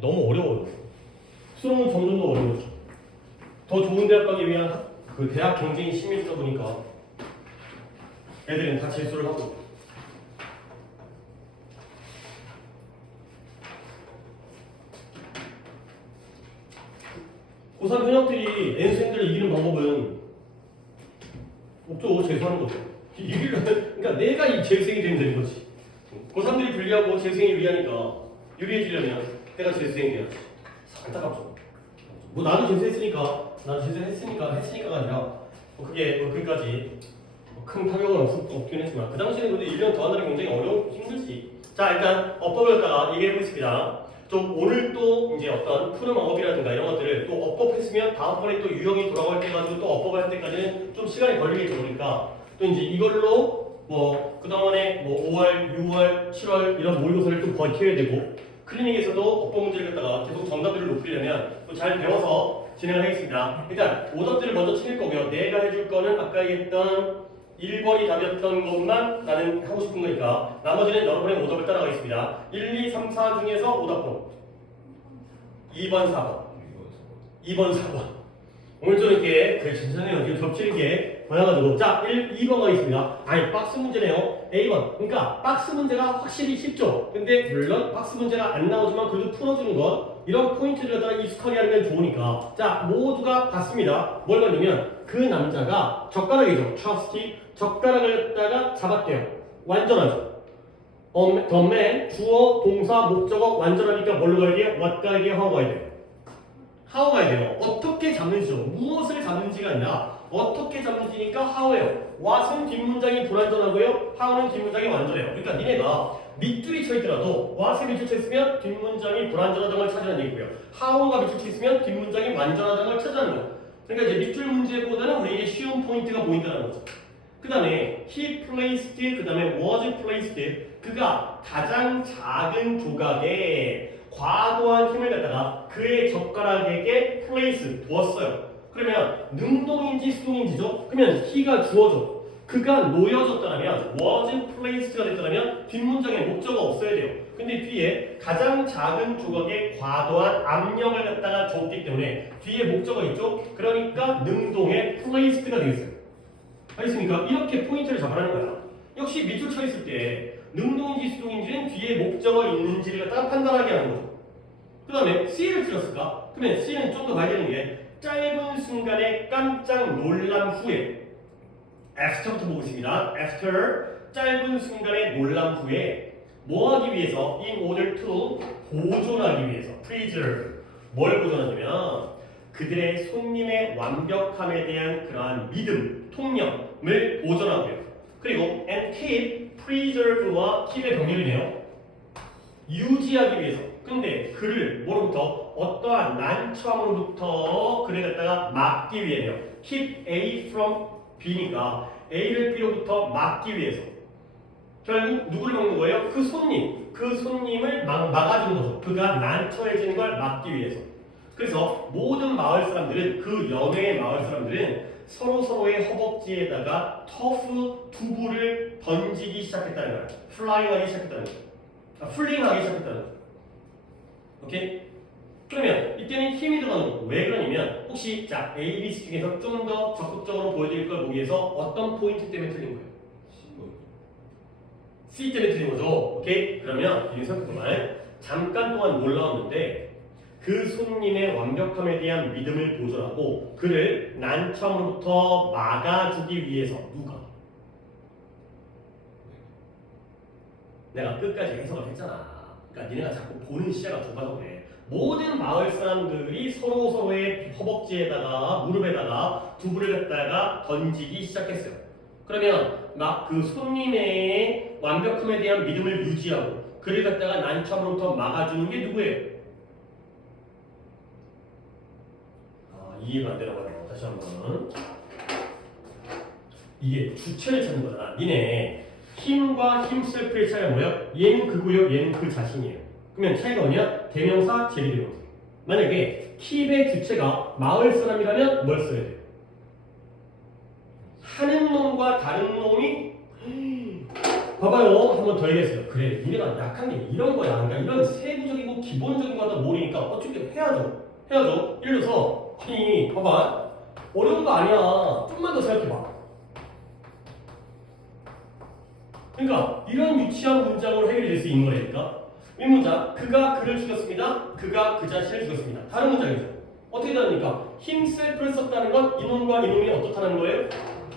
너무 어려워요. 수능은 점점 더 어려워져. 더 좋은 대학 가기 위한 그 대학 경쟁이 심해지다 보니까 애들은 다 재수를 하고. 고3 현역들이 N수생들을 이기는 방법은 없죠. 재수하는 거죠. 그러니까 내가 이 재수생이 되면 되는 거지. 고3들이 불리하고 재수생이 유리하니까 유리해지려면 내가 재수생이 돼야지. 안타깝죠. 뭐 나도 재수했으니까 했으니까가 아니라 그게 그까지 큰 타격은 없긴 했지만 그 당시에는 근데 1년 더 하느라 굉장히 힘들지. 자, 일단 어법을 갖다가 얘기해 보겠습니다. 좀 오늘 또 이제 어떤 푸는 어법이라든가 이런 것들을 또 어법했으면 다음번에 또 유형이 돌아올 때 가지고 또 어법을 할 때까지는 좀 시간이 걸리겠죠. 그러니까 또 이제 이걸로 뭐 그동안에 뭐 5월, 6월, 7월 이런 모의고사를 좀 버텨야 되고 클리닉에서도 어법 문제를 갖다가 계속 정답률을 높이려면 또 잘 배워서 진행을 하겠습니다. 일단 오답들을 먼저 챙길 거고요. 내가 해줄 거는 아까 얘기했던 1번이 답이었던 것만 나는 하고 싶은 거니까 나머지는 여러분의 오답을 따라가겠습니다. 1, 2, 3, 4 중에서 오답번 2번, 4번 2번, 4번 오늘 좀 이렇게 괜찮네요. 지금 겹치는 게 많아가지고 자 2번 가겠습니다. 아니 박스 문제네요. A번 그러니까 박스 문제가 확실히 쉽죠. 근데 물론 박스 문제가 안 나오지만 그래도 풀어주는 것 이런 포인트를 갖다가 익숙하게 하면 좋으니까 자 모두가 봤습니다. 뭘 봤냐면 그 남자가 젓가락이죠. trusty 젓가락을 갖다가 잡았대요. 완전하죠. the man 주어 동사 목적어 완전하니까 뭘로 가야 돼요? what 가야 돼요? how 가야 돼요? how 가야 돼요. 어떻게 잡는지죠. 무엇을 잡는지가 아니라 어떻게 잡는지니까 how예요. what은 뒷문장이 불완전하고요. how는 뒷문장이 완전해요. 그러니까 니네가 밑줄이 쳐 있더라도 what이 밑줄 쳐 있으면 뒷문장이 불완전하다는 걸 찾으라는 얘기고요. how가 밑줄 쳐 있으면 뒷문장이 완전하다는 걸 찾으라는 거. 그러니까 이제 밑줄 문제보다는 우리에게 쉬운 포인트가 보인다는 거죠. 그 다음에 he placed, 그 다음에 was placed 그가 가장 작은 조각에 과도한 힘을 갖다가 그의 젓가락에게 place 두었어요. 그러면 능동인지 수동인지죠? 그러면 he가 주어져. 그가 놓여졌다면 was placed가 됐다면 뒷문장에 목적어가 없어야 돼요. 근데 뒤에 가장 작은 조각에 과도한 압력을 갖다가 줬기 때문에 뒤에 목적어가 있죠? 그러니까 능동의 placed가 되겠어요. 알겠습니까? 이렇게 포인트를 잡으라는 거야. 역시 밑줄 쳐 있을 때 능동인지 수동인지는 뒤에 목적어 있는지를 갖다가 판단하게 하는 거죠. 그 다음에 C를 틀었을까? 그러면 C는 좀 더 봐야 되는 게 짧은 순간에 깜짝 놀란 후에 after부터 보고 있습니다. after 짧은 순간에 놀란 후에 뭐 하기 위해서? in order to 보존하기 위해서 preserve 뭘 보존하냐면 그들의 손님의 완벽함에 대한 그러한 믿음, 통념을 보존하고요. 그리고 and keep, preserve와 keep의 병렬이네요. 유지하기 위해서. 근데 그를 뭐로부터? 어떠한 난처함으로부터 그를 갖다가 막기 위해요. keep A from B니까 A를 B로부터 막기 위해서. 결국 누구를 막는 거예요? 그 손님을 막아주는 거죠. 그가 난처해지는 걸 막기 위해서. 그래서 모든 마을 사람들은 그 연회의 마을 사람들은 서로의 허벅지에다가 터프 두부를 던지기 시작했다는 거예요. 플라잉하기 시작했다는 거예요. 플링하기 시작했다는 거예요. 오케이? 그러면 이때는 힘이 들어가는 거고 왜 그러냐면 혹시 자 A, B, C 중에서 좀 더 적극적으로 보여드릴 걸 보기 위해서 어떤 포인트 때문에 틀린 거예요? C 때문에 틀린 거죠. 오케이? 그러면 여기서 그만 잠깐 동안 놀라웠는데 그 손님의 완벽함에 대한 믿음을 보존하고 그를 난처함으로부터 막아주기 위해서 누가? 내가 끝까지 해석을 했잖아. 그러니까 니네가 자꾸 보는 시야가 좁아서 그래. 모든 마을 사람들이 서로의 허벅지에다가 무릎에다가 두부를 갖다가 던지기 시작했어요. 그러면 막 그 손님의 완벽함에 대한 믿음을 유지하고 그를 갖다가 난처함으로부터 막아주는 게 누구예요? 이해가 안 되라고 하네요. 다시 한번. 이게 주체를 찾는 거잖아. 니네 힘과 힘셀프의 차이가 뭐야? 얘는 그고요, 얘는 그 자신이에요. 그러면 차이가 뭐냐? 대명사, 제비대명사. 만약에 킵의 주체가 마을 사람이라면 뭘 써야 돼요? 하는 놈과 다른 놈이 봐봐요. 한 번 더 얘기했어요. 그래, 니네가 약한 게 이런 거야. 그러니까 이런 세부적이고 기본적인 거 다 모르니까 어떻게 해야죠. 예를 들어서 아니 봐봐 어려운 거 아니야. 좀만 더 생각해봐. 그러니까 이런 유치한 문장으로 해결될 수 있는 거라니까. 윗문장 그가 그를 죽였습니다. 그가 그 자신을 죽였습니다. 다른 문장이죠. 어떻게 다릅니까? 힘셀프를 썼다는 건 이놈과 이놈이 어떻다는 거예요?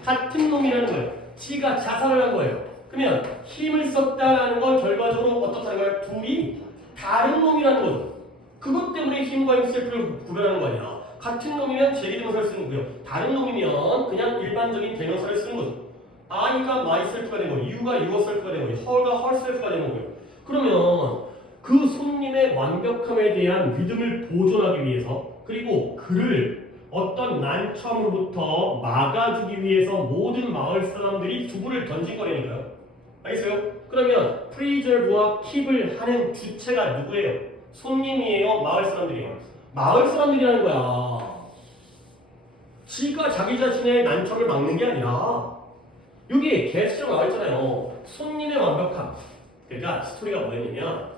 같은 놈이라는 거예요. 지가 자살을 한 거예요. 그러면 힘을 썼다는 건 결과적으로 어떻다는 거예요? 둘이 다른 놈이라는 거죠. 그것 때문에 힘과 힘셀프를 구별하는 거 아니야. 같은 놈이면 제기대명사를 쓰는 거고요. 다른 놈이면 그냥 일반적인 대명사를 쓰는 거죠. I가 myself가 되는 거고 you가 yourself가 되는 거고 her가 herself가 되는 거고요. 그러면 그 손님의 완벽함에 대한 믿음을 보존하기 위해서 그리고 그를 어떤 난처함으로부터 막아주기 위해서 모든 마을 사람들이 두부를 던진 거라니까요. 알겠어요? 그러면 preserve와 keep을 하는 주체가 누구예요? 손님이에요? 마을 사람들이에요? 마을 사람들이라는 거야. 지가 자기 자신의 난처를 막는 게 아니라 여기 게스트가 나와 있잖아요. 손님의 완벽함. 그러니까 스토리가 뭐였냐면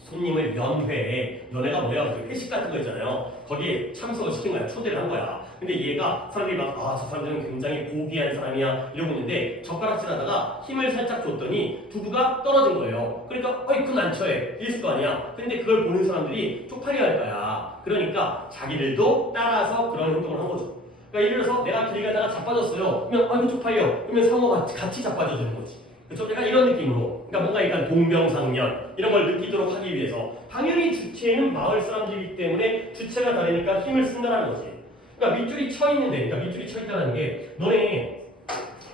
손님을 연회가 뭐야? 회식 같은 거 있잖아요. 거기에 참석을 시킨 거야. 초대를 한 거야. 근데 얘가 사람들이 막 저 사람들은 굉장히 고귀한 사람이야 이러고 있는데 젓가락질 하다가 힘을 살짝 줬더니 두부가 떨어진 거예요. 그러니까 그 난처해 이랬을 거 아니야. 근데 그걸 보는 사람들이 쪽팔려 할 거야. 그러니까 자기들도 따라서 그런 행동을 한 거죠. 그러니까 예를 들어서 내가 길 가다가 자빠졌어요. 그러면 아이고 쪽팔려. 그러면 상호가 같이 자빠져주는 거지. 그렇죠? 약간 이런 느낌으로. 그러니까 뭔가 약간 동병상련 이런 걸 느끼도록 하기 위해서 당연히 주체는 마을 사람들이기 때문에 주체가 다르니까 힘을 쓴다는 거지. 그러니까 밑줄이 쳐 있는데, 그러니까 밑줄이 쳐 있다는 게 너네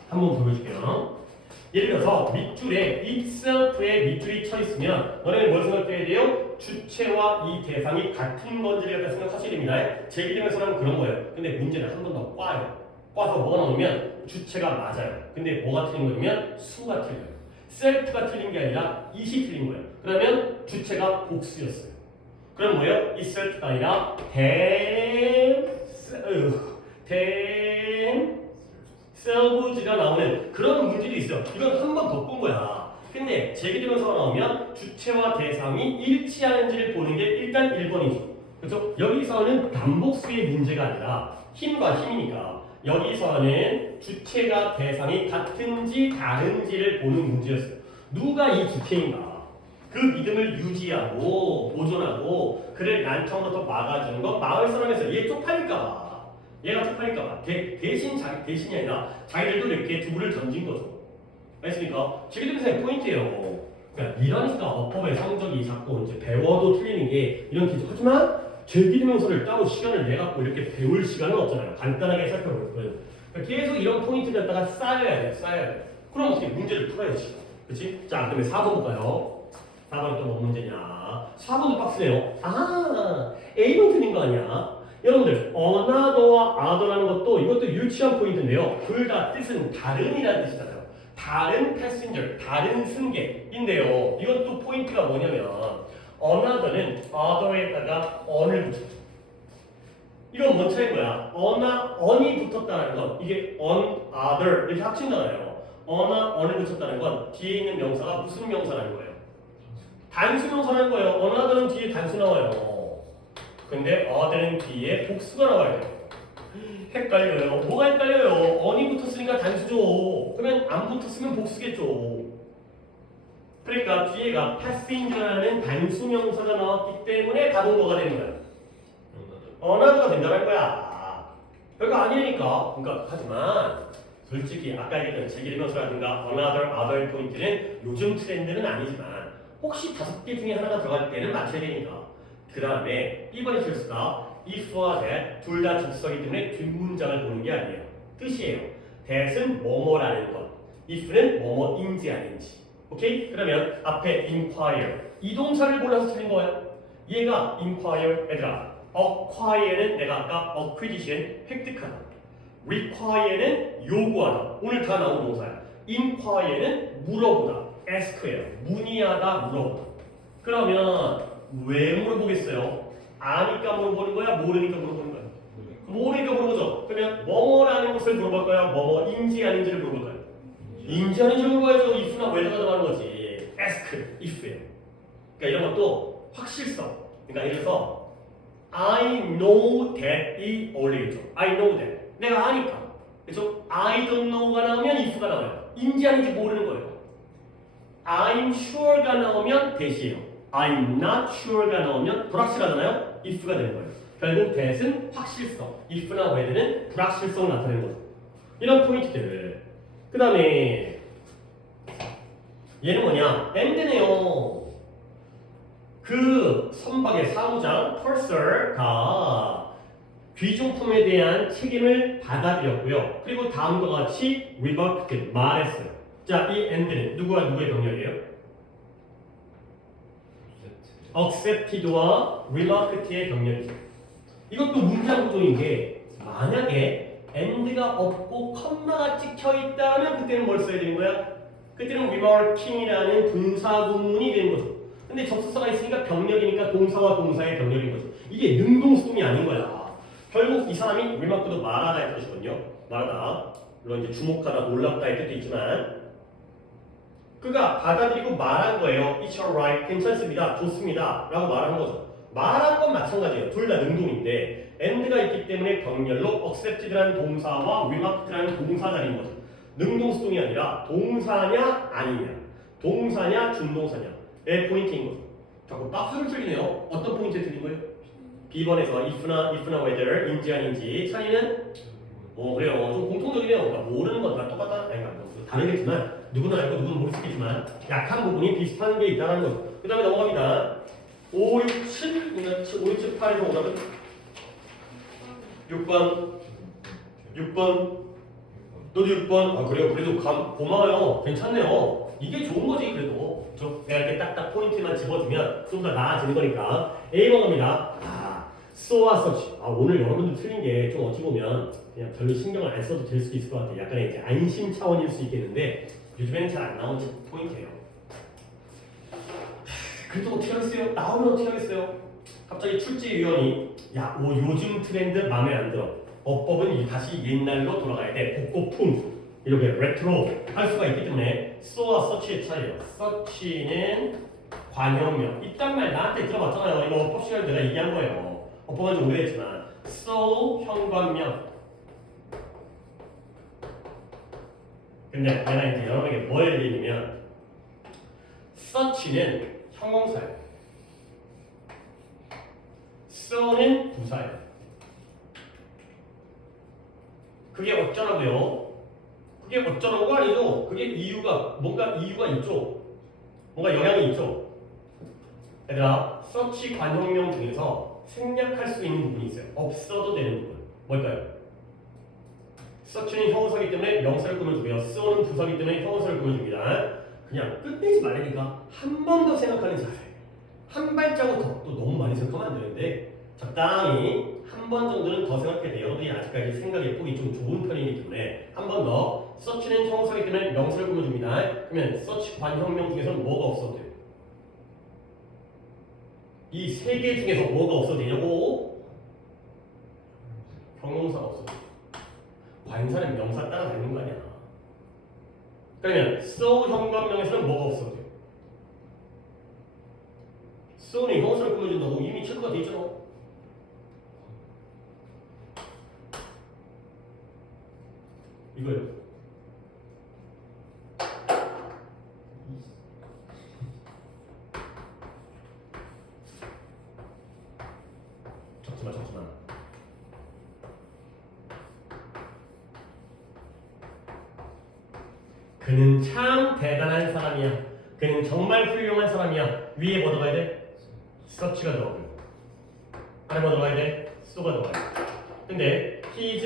한번 보여줄게요. 예를 들어서 밑줄에 itself에 밑줄이 쳐 있으면 너네는 뭘 생각해야 돼요? 주체와 이 대상이 같은 건지를 갖다 생각하셔야 됩니다. 제기되면서는 그런 거예요. 근데 문제는 한 번 더 꽈요. 꽈서 뭐가 나오면 주체가 맞아요. 근데 뭐가 틀린 거냐면 수가 틀려요. 셀프가 틀린 게 아니라 it이 틀린 거예요. 그러면 주체가 복수였어요. 그럼 뭐예요? itself가 아니라 themselves가 나오는 그런 문제도 있어요. 이건 한 번 더 본 거야. 근데 제기되면서가 나오면 주체와 대상이 일치하는지를 보는 게 일단 1번이죠. 그렇죠? 여기서는 반복수의 문제가 아니라 힘과 힘이니까 여기서는 주체가 대상이 같은지 다른지를 보는 문제였어요. 누가 이 주체인가? 그 믿음을 유지하고 보존하고 그를 난처로부터 막아주는 건 마을 사람에서 얘 쪽팔릴까봐. 얘가 쪽팔릴까봐. 대신이 아니라 자기들도 이렇게 두부를 던진 거죠. 알겠습니까? 제기대명사의 포인트예요. 그러니까 이러니까 어법의 성적이 자꾸 이제 배워도 틀리는 게 이런 기죠. 하지만 제기대명사를 따로 시간을 내갖고 이렇게 배울 시간은 없잖아요. 간단하게 살펴볼 거예요. 그러니까 계속 이런 포인트를 갖다가 쌓여야 돼. 그럼 어떻게 문제를 풀어야지. 그렇지? 자, 그러면 4번 볼까요? 4번은 또 뭐 문제냐? 4번도 빡세네요. A만 틀린 거 아니야? 여러분들, another와 other라는 것도 이것도 유치한 포인트인데요. 둘 다 뜻은 다른이라는 뜻이잖아요. 다른 패신저, 다른 승객인데요. 이건 또 포인트가 뭐냐면 another는 other에다가 on을 붙였죠. 이건 뭔 차이인 거야? on이 붙었다는 건 이게 on, other 이렇게 합친잖아요. on을 붙였다는 건 뒤에 있는 명사가 무슨 명사라는 거예요? 단수 명사라는 거예요. another는 뒤에 단수 나와요. 근데 other는 뒤에 복수가 나와야 돼요. 헷갈려요. 뭐가 헷갈려요? on이 붙었으니까 단수죠. 그러면 안 붙었으면 복수겠죠. 그러니까 뒤에가 passenger라는 단수 명사가 나왔기 때문에 답은 뭐가 되는 거야? another가 된다는 거야. 별거 아니니까. 그러니까 하지만 솔직히 아까 얘기했던 제기대명사라든가 another, other 포인트는 요즘 트렌드는 아니지만 혹시 5개 중에 하나가 들어갈 때는 맞춰야 되니까. 그 다음에 2번에 틀렸을까? if와 that 둘 다 접속이기 때문에 뒷문장을 보는 게 아니에요. 뜻이에요. that은 뭐뭐라는 것, if는 뭐뭐인지 아닌지. 오케이? 그러면 앞에 inquire 이 동사를 골라서 틀린 거예요. 얘가 inquire, 얘들아 acquire는 내가 아까 acquisition 획득하다, require는 요구하다. 오늘 다 나온 동사야. inquire는 물어보다, ask예요. 문의하다, 물어보다. 그러면 왜 물어보겠어요? 아니까 물어보는 거야? 모르니까 물어보는 거야? 모르니까 물어보죠. 그러면 뭐뭐라는 것을 물어볼 거야? 뭐뭐인지 아닌지를 물어볼 거야? 인지 아닌지 물어봐야죠. if나 whether가 들어가는 거지. ask, if예요. 그러니까 이런 것도 확실성. 그러니까 예를 들어서 I know that이 어울리겠죠. I know that. 내가 아니까. 그렇죠? I don't know가 나오면 if가 나와요. 인지 아닌지 모르는 거예요. I'm sure가 나오면 that이에요. I'm not sure가 나오면 불확실하잖아요. if가 되는 거예요. 결국 that은 확실성, if나 whether는 불확실성을 나타내는 거죠. 이런 포인트들. 그 다음에 얘는 뭐냐? and네요. 그 선박의 사무장 펄서가 귀중품에 대한 책임을 받아들였고요. 그리고 다음과 같이 rebuffed, 말했어요. 자, 이 and는 누구와 누구의 병렬이에요? accepted와 remarked의 병렬이죠. 이것도 문장 구조인 게 만약에 and가 없고 컴마가 찍혀 있다면 그때는 뭘 써야 되는 거야? 그때는 remarking이라는 분사 구문이 되는 거죠. 근데 접속사가 있으니까 병렬이니까 동사와 동사의 병렬인 거죠. 이게 능동수동이 아닌 거야. 결국 이 사람이 remark도 말하다의 뜻이거든요. 말하다. 물론 이제 주목하다, 놀랍다의 뜻도 있지만 그가 받아들이고 말한 거예요. It's alright, 괜찮습니다, 좋습니다 라고 말한 거죠. 말한 건 마찬가지예요. 둘 다 능동인데 and가 있기 때문에 병렬로 accepted라는 동사와 remarked라는 동사 자리인 거죠. 능동수동이 아니라 동사냐 아니냐, 동사냐 준동사냐의 포인트인 거죠. 자꾸 빡수를 틀리네요. 어떤 포인트에 틀린 거예요? B번에서 if나 whether, 인지 아닌지 차이는 그래요. 좀 공통적이네요. 그러니까 모르는 건 다 똑같다. 아니, 다르겠지만 누구는 알고 누구는 모를 수 있겠지만 약한 부분이 비슷한 게 있다는 거죠. 그 다음에 넘어갑니다. 5, 6, 7, 5, 6, 7, 8에서 오답은 6번. 너도 6번. 아 그래요. 그래도 고마워요. 괜찮네요. 이게 좋은 거지 그래도. 내가 이렇게 딱딱 포인트만 집어주면 좀 더 나아지는 거니까. A번 갑니다. so와 such. 오늘 여러분들 틀린 게 좀 어찌 보면 그냥 별로 신경을 안 써도 될 수도 있을 것 같아요. 약간의 이제 안심 차원일 수 있겠는데 요즘에는 잘 안 나오는 포인트예요. 그래도 어떻게 하겠어요? 나오면 어떻게 하겠어요? 갑자기 출제위원이 요즘 트렌드 마음에 안 들어. 어법은 다시 옛날로 돌아가야 돼. 복고풍 이렇게 레트로 할 수가 있기 때문에 so와 such의 차이예요. such는 관형명. 이딴 말 나한테 들어봤잖아요. 이거 어법 시간에 내가 얘기한 거예요. 어법은 좀 오래됐지만 so 현관명. 근데 내가 이제 여러분에게 뭘 얘기냐면 such는 형용사예요. so는 부사예요. 그게 어쩌라고요? 그게 어쩌라고가 아니죠. 그게 이유가 뭔가 이유가 있죠. 뭔가 영향이 있죠. 얘들아, such 관형명 중에서 생략할 수 있는 부분이 있어요. 없어도 되는 부분. 뭘까요? such는 형용사이기 때문에 명사를 꾸며주고요. so는 부사이기 때문에 형용사를 꾸며줍니다. 그냥 끝내지 말라니까 한 번 더 생각하는 자세. 한 발자국 더 또 너무 많이 생각하면 안 되는데 적당히 한 번 정도는 더 생각해야 돼요. 여러분이 아직까지 생각의 폭이 좀 좁은 편이기 때문에 한 번 더. such는 형용사이기 때문에 명사를 꾸며줍니다. 그러면 such 관형명 중에서는 뭐가 없어도 돼요? 이 세 개 중에서 뭐가 없어도 되냐고? 형용사가 없어도 돼요. 관사는 명사 따라다니는 거 아니야. 그러면 so 현관명에서는 뭐가 없어도 돼요? so는 형용사를 꾸며준다고 이미 체크가 돼 있잖아. 이거요. 적지마. 그는 참 대단한 사람이야. 그는 정말 훌륭한 사람이야. 위에 뭐 들어가야 돼? such가 들어가고 안에 뭐 들어가야 돼? so가 들어가야 돼. 근데 he's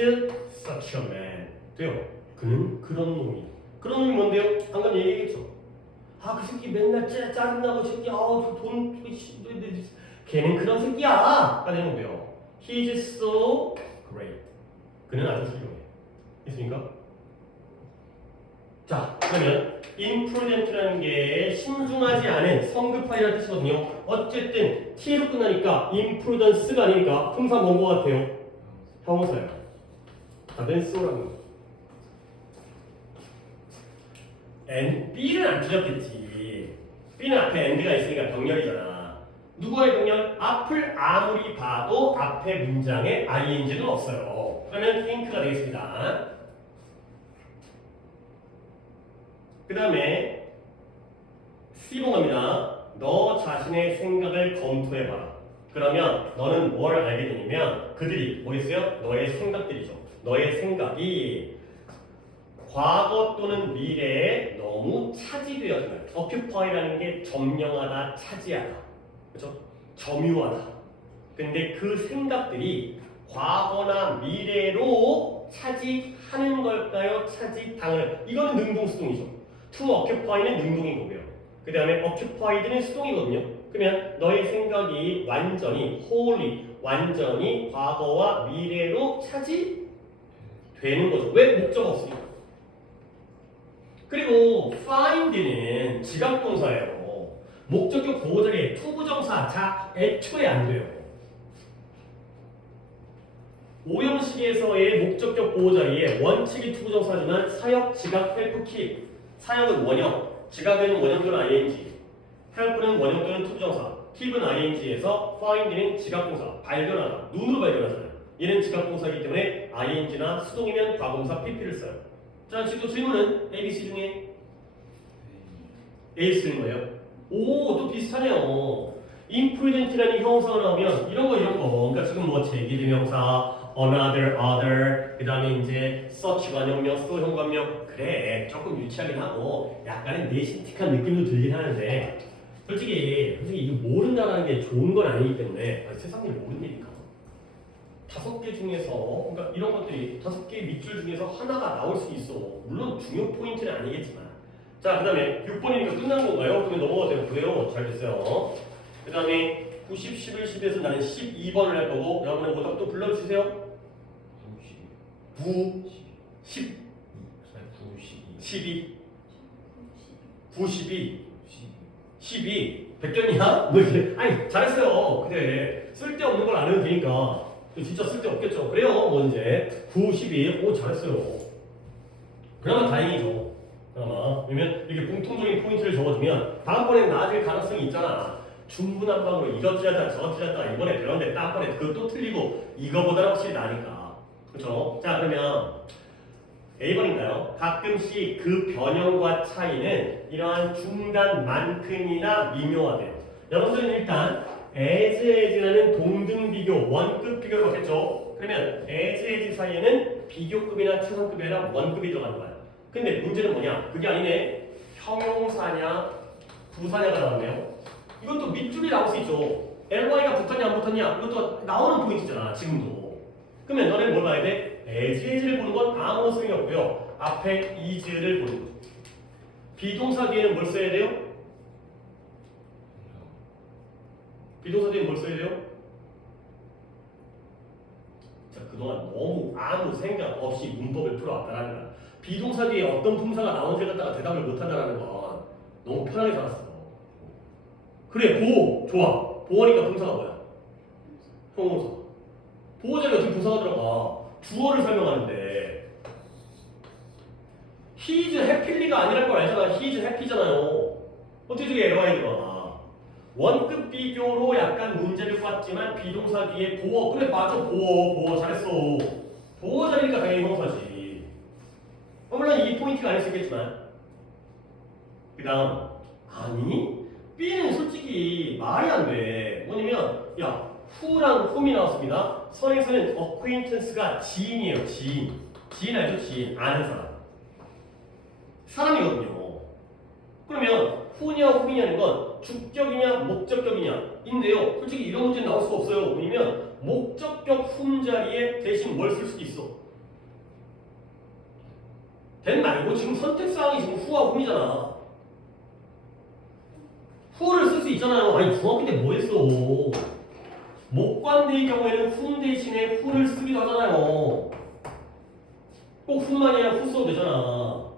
such a man 돼요. 그는 그런 놈이. 그런 놈이 뭔데요? 방금 얘기했죠. 그 새끼 맨날 짜증나고 새끼 돈 걔는 그런 새끼야 가 되는 거예요. He's so great. 그는 아주 훌륭해. 있습니까? 자, 그러면 imprudent라는 게 신중하지 않은, 성급하다는 뜻이거든요. 어쨌든 t로 끝나니까 imprudence가 아니니까 품사 뭔 것 같아요? 형용사예요. 답은 so라는 거. B는 안 틀렸겠지. B는 앞에 and가 있으니까 병렬이잖아. 누구의 동렬? 앞을 아무리 봐도 앞에 문장에 ing는 없어요. 그러면 think가 되겠습니다. 그 다음에 C번 갑니다. 너 자신의 생각을 검토해봐라. 그러면 너는 뭘 알게 되냐면 그들이 뭐겠어요? 너의 생각들이죠. 너의 생각이 과거 또는 미래에 너무 차지되어지는 occupy라는 게 점령하다, 차지하다. 그렇죠? 점유하다. 근데 그 생각들이 과거나 미래로 차지하는 걸까요? 차지당하는. 이거는 능동수동이죠. to occupy는 능동인 거고요. 그 다음에 occupied는 수동이거든요. 그러면 너의 생각이 완전히 wholly 완전히 과거와 미래로 차지되는 거죠. 왜? 목적 없으니까. 그리고 find는 지각동사예요. 목적격 보호자리에 투부정사 자 애초에 안 돼요. 오형식에서의 목적격 보호자리에 원칙이 투부정사지만 사역, 지각, 헬프, 킵. 사역은 원형, 지각은 원형 또는 ing, 헬프는 원형 또는 투부정사, 킵은 ing에서 find는 지각동사, 발견하다, 눈으로 발견하잖아요. 얘는 지각동사이기 때문에 ing나 수동이면 과거동사 pp를 써요. 자, 지금 질문은 A, B, C 중에 A 쓰는 거예요. 오, 또 비슷하네요. imprudent라는 형용사가 나오면 이런 거. 그러니까 지금 뭐 제기대명사, another, other, 그 다음에 이제 such 관형명, so 현관명. 그래, 조금 유치하긴 하고 약간의 내신틱한 느낌도 들긴 하는데 솔직히 이거 모른다는 게 좋은 건 아니기 때문에 세상에 모르는 일이니까 5개 중에서 그러니까 이런 것들이 5개 밑줄 중에서 하나가 나올 수 있어. 물론 중요 포인트는 아니겠지만. 자, 그 다음에 6번이니까 끝난 건가요? 그러면 넘어가도 되고요. 잘 됐어요. 그 다음에 90, 11, 10에서 나는 12번을 할 거고 여러분의 오답 또 불러주세요. 9, 10, 12, 92, 12, 100점이야? 뭐 이렇게. 아니, 잘했어요. 근데 쓸데없는 걸 안 해도 되니까. 진짜 쓸데없겠죠. 그래요. 뭐 이제 9, 12, 오 잘했어요. 그나마 다행이죠. 그나마. 왜냐면 이렇게 공통적인 포인트를 적어주면 다음번엔 나아질 가능성이 있잖아. 중구난방으로 이것저것 저것저것 이번에 배웠는데 다음번에 그것도 틀리고 이거보다 확실히 나니까. 그렇죠? 자, 그러면 A번인가요? 가끔씩 그 변형과 차이는 이러한 중간만큼이나 미묘하대요. 여러분들은 일단 as라는 동등 비교, 원급 비교를 봤겠죠? 그러면 as 사이에는 비교급이나 최상급이 아니라 원급이 들어가는 거야. 근데 문제는 뭐냐? 그게 아니네. 형용사냐, 부사냐가 나왔네요. 이것도 밑줄이 나올 수 있죠. ly가 붙었냐 안 붙었냐 이것도 나오는 포인트잖아. 지금도. 그러면 너네 뭘 봐야 돼? as를 보는 건 아무 소용이 없고요. 앞에 is를 보는 거죠. 비동사 뒤에는 뭘 써야 돼요? 비동사 뒤에는 뭘 써야 돼요? 자, 그동안 너무 아무 생각 없이 문법을 풀어왔다라는 거야. 비동사 뒤에 어떤 품사가 나오는지 갖다가 대답을 못한다는 건 너무 편하게 살았어. 그래, 보호. 좋아. 보호니까 품사가 뭐야? 형용사. 보호자가 어떻게 부사가 들어가? 주어를 설명하는데 He is happy가 아니랄 걸 알잖아. He is happy잖아요. 어떻게 저게 LY 들어가? 원급 비교로 약간 문제를 꿨지만 비동사 뒤에 보호. 그래 맞아. 보호 잘했어. 보호자니까 당연히 형용사지. 물론 이 포인트가 아닐 수 있겠지만 그 다음 아니 B는 솔직히 말이 안 돼. 뭐냐면 야 who랑 whom이 나왔습니다. 선에서는 acquaintance가 지인이에요. 지인 알죠? 지인 아는 사람이거든요. 그러면 who냐 whom이냐는 건 주격이냐 목적격이냐 인데요. 솔직히 이런 문제는 나올 수가 없어요. 왜냐면 목적격 whom 자리에 대신 뭘 쓸 수도 있어. 된 말고 지금 선택사항이 지금 who와 whom이잖아. who를 쓸 수 있잖아요. 아니 중학교 때 뭐 했어? 목관대의 경우에는 whom 대신에 who를 쓰기도 하잖아요. 꼭 whom만이 아니라 who 써도 되잖아.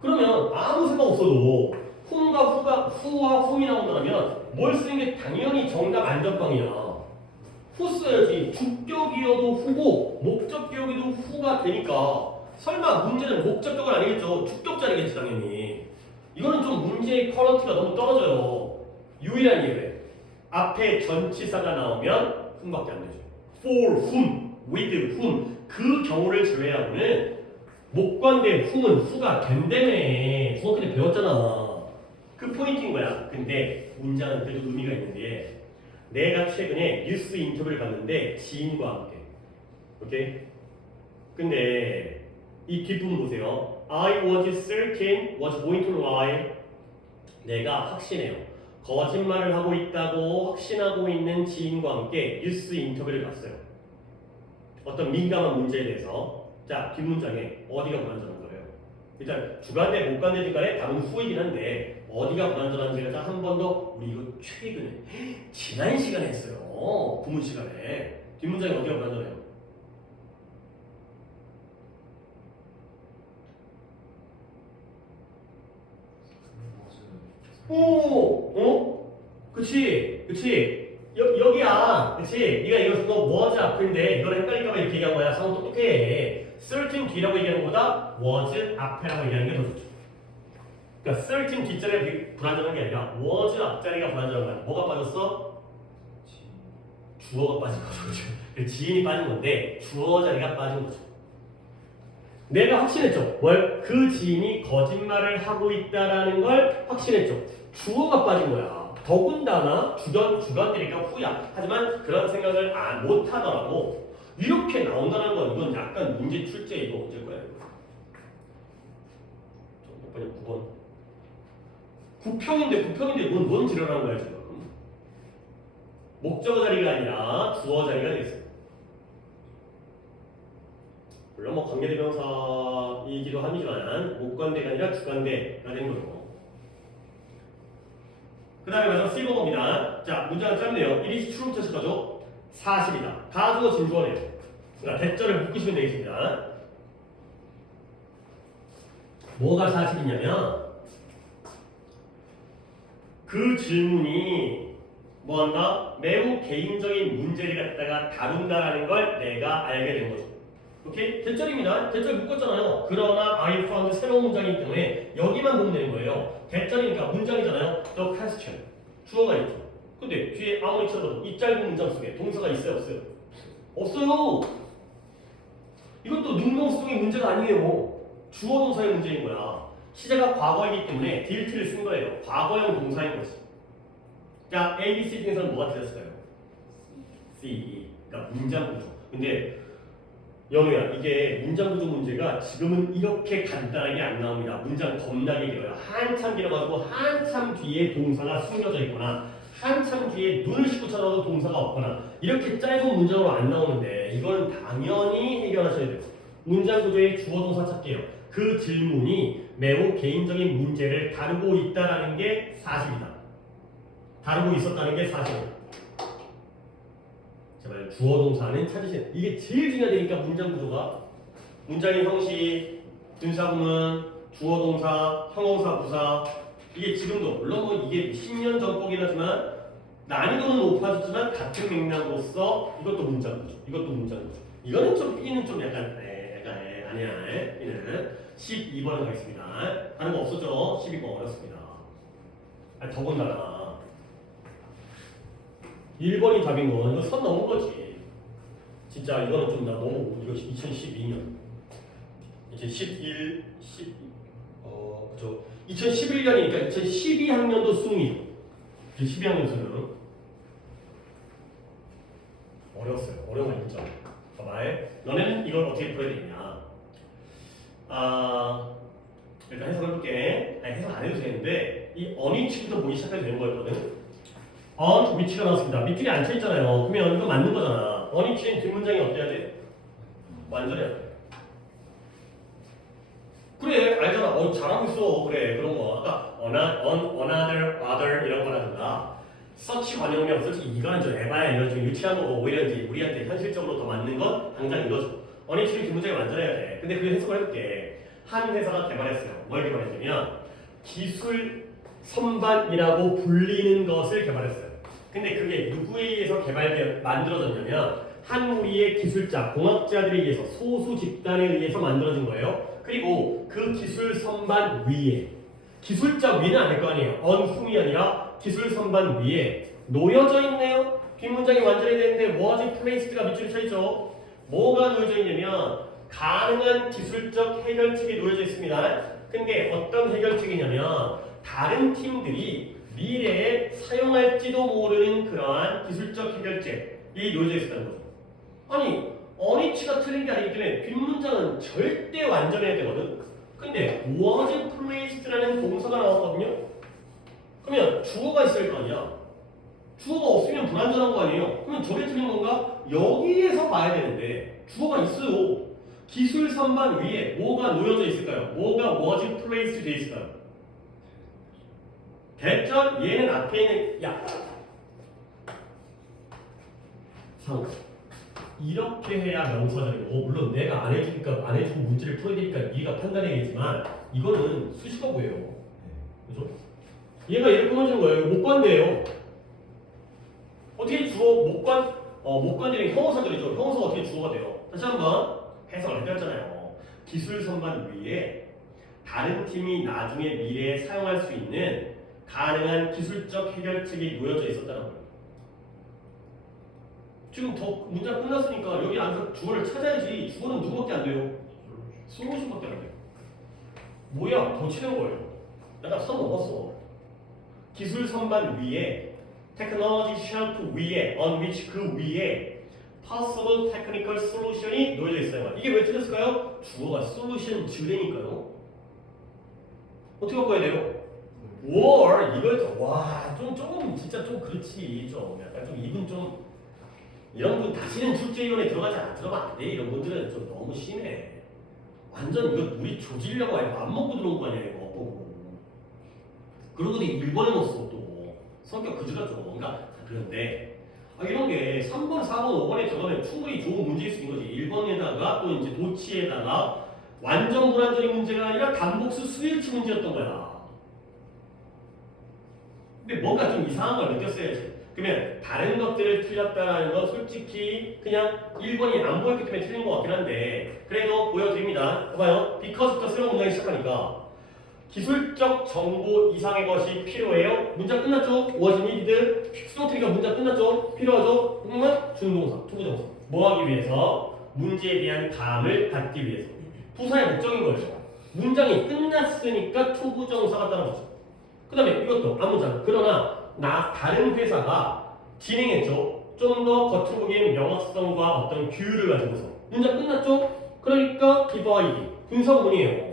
그러면 아무 생각 없어도 whom과 whom이 나온다면 뭘 쓰는 게 당연히 정답 안전빵이야. who 써야지. 주격이어도 who고 목적격이어도 who가 되니까 설마 문제는 목적격은 아니겠죠. 주격자리겠지 당연히. 이거는 좀 문제의 커런티가 너무 떨어져요. 유일한 예외. 앞에 전치사가 나오면 whom밖에 안 되죠. for whom, with whom 그 경우를 제외하고는 목관대 whom은 who가 된다며. 중학교 때 배웠잖아. 그 포인트인 거야. 근데 문장은 그래도 의미가 있는데 내가 최근에 뉴스 인터뷰를 봤는데 지인과 함께. 오케이? 근데 이 뒷부분 보세요. I was certain was going to lie. 내가 확신해요. 거짓말을 하고 있다고 확신하고 있는 지인과 함께 뉴스 인터뷰를 갔어요. 어떤 민감한 문제에 대해서. 자, 뒷문장에 어디가 불안전한 거예요? 일단 주간대, 목간대 중간에 답은 후이긴 한데 어디가 불안전한지를 한 번 더 우리 이거 최근에 지난 시간에 했어요. 부문 시간에. 뒷문장에 어디가 불안전해요? 그치, 그치. 여기야, 그치. 네가 이거 쓴거 was 앞인데 이걸 헷갈릴까봐 이렇게 얘기한 거야. 상호 똑똑해. certain 뒤라고 얘기하는 것보다 was 앞에라고 얘기하는 게 더 좋죠. 그러니까 certain 뒷자리가 불안전한 게 아니라 was 앞자리가 불안전한 거야. 뭐가 빠졌어? 주어가 빠진 거죠. 지인이 빠진 건데 주어 자리가 빠진 거죠. 내가 확신했죠. 뭘? 그 지인이 거짓말을 하고 있다라는 걸 확신했죠. 주어가 빠진 거야. 더군다나 주관이니까 후야. 하지만 그런 생각을 못 하더라고. 이렇게 나온다는 건 이건 약간 문제 출제 이거 언제일 거야? 몇 번이야? 9번. 구평인데 뭔 지랄하는 거야 지금? 목적어 자리가 아니라 주어 자리가 되겠어. 물론 뭐 관계대명사이기도 하지만 목관대가 아니라 주관대가 되는 거죠. 그 다음에 마지막 C번호입니다. 자, 문장은 짧네요. 1이 true 테스트가죠. 40이다. 가주어 진주어네요. 그러니까 대절을 묶으시면 되겠습니다. 뭐가 40이냐면 그 질문이 뭐한다? 매우 개인적인 문제를 갖다가 다룬다라는 걸 내가 알게 된 거죠. 오케이? 대절입니다. 대절 묶었잖아요. 그러나 I found 새로운 문장이기 때문에 여기만 보면 되는 거예요. 대절이니까 문장이잖아요. The question. 주어가 있죠. 근데 뒤에 아무리 쳐도 이 짧은 문장 속에 동사가 있어요? 없어요? 없어요. 이것도 능동수동의 문제가 아니에요. 주어 동사의 문제인 거야. 시제가 과거이기 때문에 did를 쓴 거예요. 과거형 동사인 거지. 자, A, B, C 중에서는 뭐가 틀렸을까요? C. 그러니까 문장 구조. 근데 연우야, 이게 문장 구조 문제가 지금은 이렇게 간단하게 안 나옵니다. 문장 겁나게 길어요. 한참 길어가지고 한참 뒤에 동사가 숨겨져 있거나 한참 뒤에 눈을 씻고 찾아도 동사가 없거나 이렇게 짧은 문장으로 안 나오는데 이건 당연히 해결하셔야 돼요. 문장 구조의 주어 동사 찾기예요. 그 질문이 매우 개인적인 문제를 다루고 있다는 게 사실이다. 다루고 있었다는 게 사실이다. 제발 주어 동사는 찾으세요. 이게 제일 중요하다니까 문장 구조가. 문장의 형식, 분사구문, 주어 동사, 형용사, 부사. 이게 지금도 물론 뭐 이게 10년 전 거긴 하지만 난이도는 높아졌지만 같은 맥락으로서 이것도 문장 구조. 이것도 문장 구조. 이거는 좀 B는 좀 약간 아니야. B는 12번에 가겠습니다. 다른 거 없었죠? 12번 어렵습니다. 더군다나 1번이 답인 건 이거 선 넘은 거지. 진짜 이거는 좀 나 너무 이거 2012년 2011 그죠. 2011년이니까 2012학년도 수능이죠. 12학년 수능 어려웠어요. 어려운 거 진짜. 봐봐. 너네는 이걸 어떻게 풀어야 되냐. 일단 해석을 해볼게. 아니 해석 안 해도 되는데 이 어미치부터 보기 시작해도 되는 거였거든. 위치가 나왔습니다. 밑줄이 안 쳐있잖아요. 그러면 이거 맞는 거잖아. 어니치는 뒷문장이 어때야 돼? 완전해야 돼. 그래, 알잖아. 잘하고 있어. 그래, 그런 거. 아까 another, other 이런 거라든가 서치 관용명 솔직히 이거는 좀 에바야. 이건 좀 유치한 거고 오히려 이제 우리한테 현실적으로 더 맞는 건 당장 이거죠. 어니치는 뒷문장이 완전해야 돼. 근데 그 해석을 해볼게. 한 회사가 개발했어요. 뭘 개발했냐면 기술 선반이라고 불리는 것을 개발했어요. 근데 그게 누구에 의해서 만들어졌냐면 한 무리의 기술자, 공학자들에 의해서 소수 집단에 의해서 만들어진 거예요. 그리고 그 기술 선반 위에 기술자 위는 아닐 거 아니에요. 언품이 아니라 기술 선반 위에 놓여져 있네요. 뒷문장이 완전히 되는데 was place드가 밑줄에 쳐있죠. 뭐가 놓여져 있냐면 가능한 기술적 해결책이 놓여져 있습니다. 근데 어떤 해결책이냐면 다른 팀들이 미래에 사용할지도 모르는 그러한 기술적 해결책이 놓여져 있다는 거죠. 아니 어니치가 틀린 게 아니기 때문에 뒷문장은 절대 완전해야 되거든. 근데 was placed라는 동사가 나왔거든요. 그러면 주어가 있을 거 아니야. 주어가 없으면 불완전한 거 아니에요. 그러면 저게 틀린 건가? 여기에서 봐야 되는데 주어가 있어요. 기술 선반 위에 뭐가 놓여져 있을까요? 뭐가 was placed 돼 있을까요? 됐죠? 얘는 앞에 있는 야 상호 이렇게 해야 명사절이고 물론 내가 안 해주니까 안 해주고 문제를 풀어야 되니까 네가 판단해야겠지만 이거는 수식어고예요. 그죠? 얘가 얘를 끊어주는 거예요. 목관대예요. 어떻게 주어 목관대는 형용사절이죠. 형용사가 어떻게 주어가 돼요? 다시 한번 해석을 해드렸잖아요. 기술 선반 위에 다른 팀이 나중에 미래에 사용할 수 있는 가능한 기술적 해결책이 놓여져 있었다는 거예요. 지금 더 문장 끝났으니까 여기 안에서 주어를 찾아야지. 주어는 누구밖에 안 돼요? 솔루션밖에 안 돼요. 뭐야? 더 치는 거예요. 내가 선 넘었어. 기술 선반 위에 technology shelf 위에 on which 그 위에 possible technical solution이 놓여져 있어요. 이게 왜 틀렸을까요? 주어가 solution 주되니까요. 어떻게 바꿔야 돼요? or 이걸 조금 진짜 좀 그렇지. 좀 약간 좀 이분 좀 이런 분 다시는 출제위원회 들어가면 안 돼. 이런 분들은 좀 너무 심해. 완전 이거 우리 조지려고 아니고 안 먹고 들어온 거 아니야 이거 보고. 그러고도 1번에 넣었어 또. 성격 그지같죠. 그러니까 그런데 이런 게 3번, 4번, 5번에 들어가면 충분히 좋은 문제일 수 있는 거지. 1번에다가 또 이제 도치에다가 완전 불완전히 문제가 아니라 단복수 수일치 문제였던 거야. 근데 뭔가 좀 이상한 걸 느꼈어야지. 그러면 다른 것들을 틀렸다는 건 솔직히 그냥 1번이 안 보였기 때문에 틀린 것 같긴 한데 그래도 보여드립니다. 봐봐요. because부터 새로운 문장이 시작하니까 기술적 정보 이상의 것이 필요해요. 문장 끝났죠? was needed. 수동태니까 문장 끝났죠? 필요하죠? 그러면 준동사, 투부정사. 뭐 하기 위해서? 문제에 대한 감을 갖기 위해서. 부사의 목적인 거예요. 문장이 끝났으니까 투부정사가 따라붙죠. 그 다음에 이것도 앞문장. 그러나 다른 회사가 진행했죠. 좀 더 겉으로 보기엔 명확성과 어떤 규율을 가지고서. 문장 끝났죠? 그러니까 디바이드. 분사구문이에요.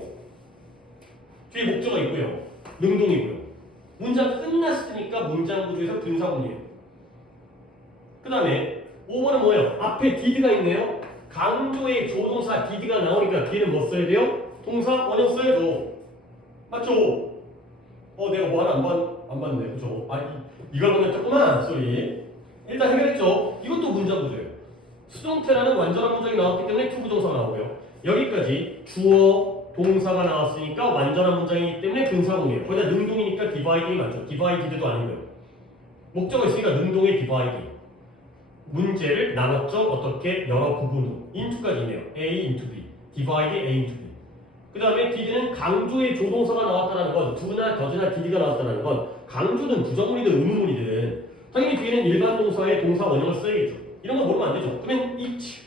뒤에 목적어 있고요. 능동이고요. 문장 끝났으니까 문장 구조에서 분사구문이에요. 그 다음에 5번은 뭐예요? 앞에 did가 있네요. 강조의 조동사 did가 나오니까 뒤에는 뭐 써야 돼요? 동사 원형 써야죠. 맞죠? 내가 뭐 하나 안 봤네. 그죠? 이걸 보면 조그만 소리. 일단 해결했죠? 이것도 문장 구조예요. 수동태라는 완전한 문장이 나왔기 때문에 투부정사가 나오고요. 여기까지 주어, 동사가 나왔으니까 완전한 문장이기 때문에 분사구문이에요. 거기다 능동이니까 디바이딩이 맞죠? 디바이디드도 아니고요. 목적어 있으니까 능동의 디바이딩. 문제를 나눴죠? 어떻게? 여러 부분으로. into까지 있네요. A into B. divide A into B. 그 다음에 did는 강조의 조동사가 나왔다는 건 do나 does나 did가 나왔다는 건 강조는 부정문이든 의문문이든 당연히 뒤에는 일반 동사의 동사 원형을 써야겠죠. 이런 거 모르면 안 되죠. 그러면 each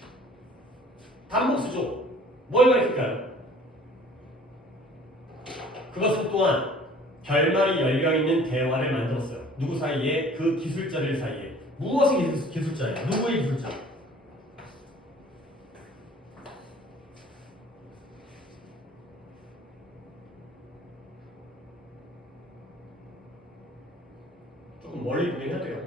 단복수죠. 뭘 가리킬까요? 그것은 또한 결말이 열려있는 대화를 만들었어요. 누구 사이에? 그 기술자들 사이에. 무엇의 기술자예요? 누구의 기술자? 조금 멀리 보긴 해야 돼요.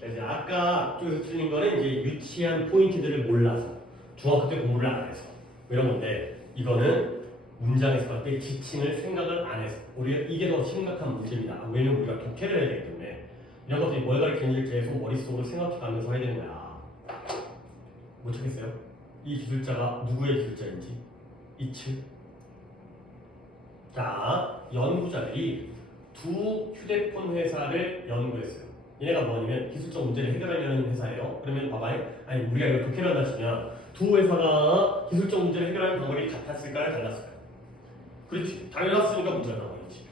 그래서 아까 쪽에서 틀린 거는 이제 유치한 포인트들을 몰라서 중학교 때 공부를 안 해서 이런 건데 이거는 문장에서 봤을 때 지칭을 생각을 안 해서 우리가 이게 더 심각한 문제입니다. 왜냐면 우리가 독해를 해야 되기 때문에 이런 것들이 뭘 가르치는지 계속 머릿속으로 생각해가면서 해야 되는 거야. 못 찾겠어요? 이 기술자가 누구의 기술자인지 이츠 자, 연구자들이 두 휴대폰 회사를 연구했어요. 얘네가 뭐냐면 기술적 문제를 해결하려는 회사예요. 그러면 봐봐요. 아니 우리가 이거 독해를 한다 치면 두 회사가 기술적 문제를 해결하는 방법이 같았을까요? 달랐을까요? 그렇지. 달랐으니까 문제가 나오겠지.